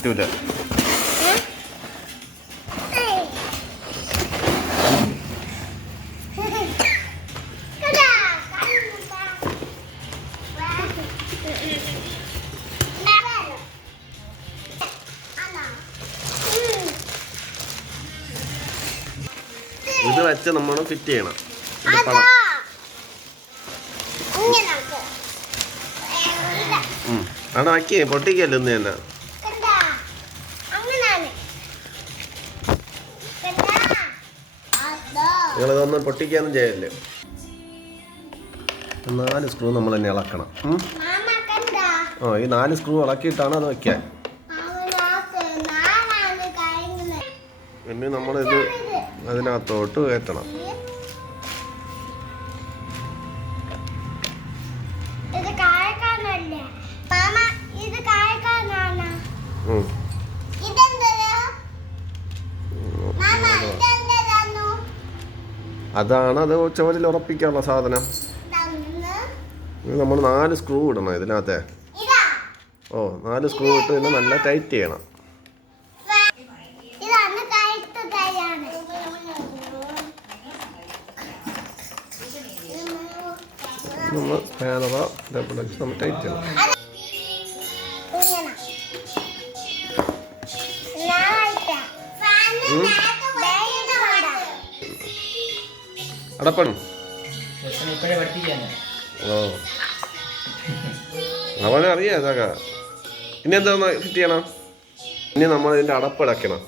പറ്റൂല. ഇത് വെച്ച് നമ്മൾ ഫിറ്റ് ചെയ്യണം. അവിടെ ആക്കി പൊട്ടിക്കല്ലോ ഇന്ന് തന്നെ. നിങ്ങളിതൊന്നും പൊട്ടിക്കാന്നും ചെയ്യല്ലേ. 4 സ്ക്രൂ നമ്മൾ തന്നെ ഇളക്കണം. ഈ 4 സ്ക്രൂ ഇളക്കിയിട്ടാണ് അത് വയ്ക്കാൻ. പിന്നെ നമ്മളിത് അതിനകത്തോട്ട് കയറ്റണം. അതാണ് അത് ചുവരിൽ ഉറപ്പിക്കാനുള്ള സാധനം. നമ്മൾ 4 സ്ക്രൂ ഇടണം ഇതിനകത്തെ. 4 സ്ക്രൂ ഇട്ട് പിന്നെ നല്ല ടൈറ്റ് ചെയ്യണം. നമ്മൾ സ്പാനറോ ഇതേപോലെ വെച്ച് നമ്മൾ ടൈറ്റ് ചെയ്യണം. അടപ്പണം. അവനറിയാം ഇതൊക്കെ. ഇനി എന്താ ഫിറ്റ് ചെയ്യണം? ഇനി നമ്മൾ ഇതിൻ്റെ അടപ്പ് അടയ്ക്കണം.